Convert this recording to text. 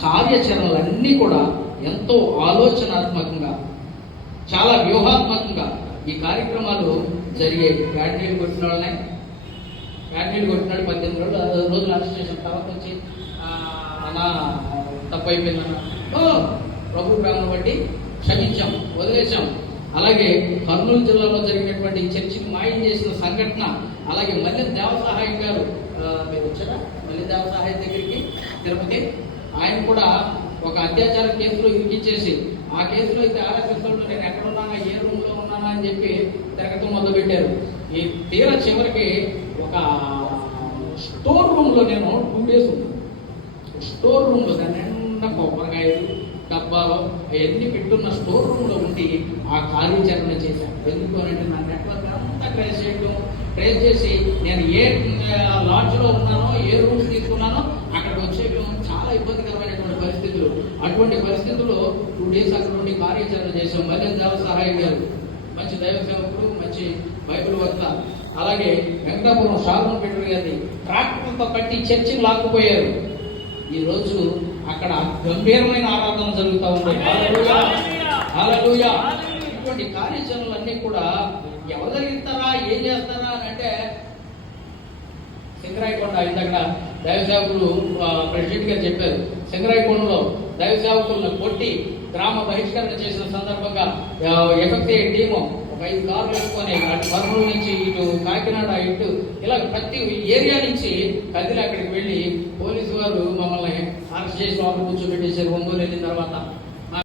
కార్యాచరణలన్నీ కూడా ఎంతో ఆలోచనాత్మకంగా చాలా వ్యూహాత్మకంగా ఈ కార్యక్రమాలు జరిగాయి బ్యాటరీలు కొట్టిన వాళ్ళని బ్యాటరీలు కొట్టినాడు పద్దెనిమిది రోజులు రోజులు అరెస్ట్ చేసిన తర్వాత వచ్చి ఆ, అన్న ప్రభు ప్రేమను బట్టి క్షమించాం వదిలేశాం. అలాగే కర్నూలు జిల్లాలో జరిగినటువంటి చర్చికి మాయం చేసిన సంఘటన అలాగే మళ్ళీ దేవసహాయం గారు మీరు వచ్చారా? మల్లె దేవసహాయం దగ్గరికి తిరుపతి? ఆయన కూడా ఒక అత్యాచార కేసులో ఇరికిచ్చేసి ఆ కేసులో అయితే ఆరోగ్యంలో నేను ఎక్కడ ఉన్నానా ఏ రూమ్లో ఉన్నానా అని చెప్పి తిరగటం మొదలుపెట్టారు. ఈ తీర చివరికి ఒక స్టోర్ రూమ్లో నేను టూ డేస్ ఉన్నాను. స్టోర్ రూమ్లో దాని నిండా కొబ్బరికాయలు డబ్బాలు అవన్నీ పెట్టున్న స్టోర్ రూమ్లో ఉండి ఆ కార్యాచరణ చేశాను. ఎందుకు అంటే నా నెట్వర్క్ అంతా ట్రేస్ చేయడం ట్రేస్ చేసి నేను ఏ లాడ్జ్లో ఉన్నానో ఏ రూమ్ తీసుకున్నానో అక్కడికి వచ్చేయడం చాలా ఇబ్బందికరమైనటువంటి పరిస్థితులు అటువంటి పరిస్థితుల్లో టూ డేస్ అక్కడ నుండి కార్యాచరణ చేశాం. మళ్ళీ దేవ సహాయం గారు. మంచి దైవ సేవకుడు మంచి బైబిల్ వక్త అలాగే వెంకటాపురం షారున్ పెట్టిన గారిని ట్రాక్టర్తో కట్టి చర్చిని లాక్కుపోయారు. ఈ రోజు అక్కడ గంభీరమైన ఆరాధన జరుగుతూ ఉంది. ఇటువంటి కార్యాచరణలన్నీ కూడా ఎవరు జరిగిస్తారా ఏం చేస్తారా అని అంటే సింగరాయకొండ ఇంతక్కడ దైవ సేవకులు ప్రెసిడెంట్ గారు చెప్పారు సింగరాయకొండలో దైవ సేవకులను కొట్టి గ్రామ బహిష్కరణ చేసిన సందర్భంగా ఎఫెక్ట్ టీము ఒక ఐదు కార్లు వేసుకొని అటు కర్నూలు నుంచి ఇటు కాకినాడ ఇటు ఇలా ప్రతి ఏరియా నుంచి కదిలి అక్కడికి వెళ్ళి పోలీసు వారు మమ్మల్ని అరెస్ట్ చేసి లోపల కూర్చోబెట్టేశారు. ఒంగోలు వెళ్ళిన తర్వాత